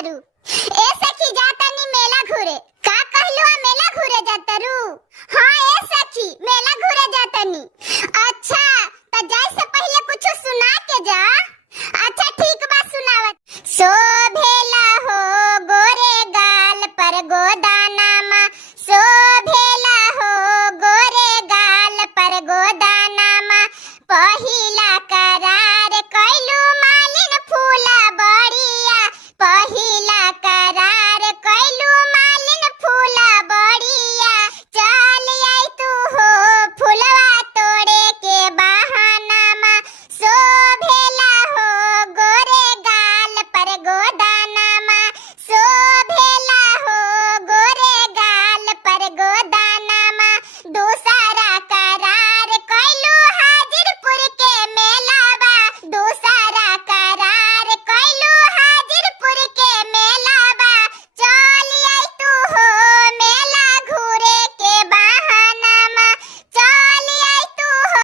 जातारू? ए सखी जातानी मेला घूरे। का कहलू मेला घूरे जातारू? हाँ ए सखी मेला घूरे जातानी। अच्छा तो जाए से पहले कुछ सुना के जा।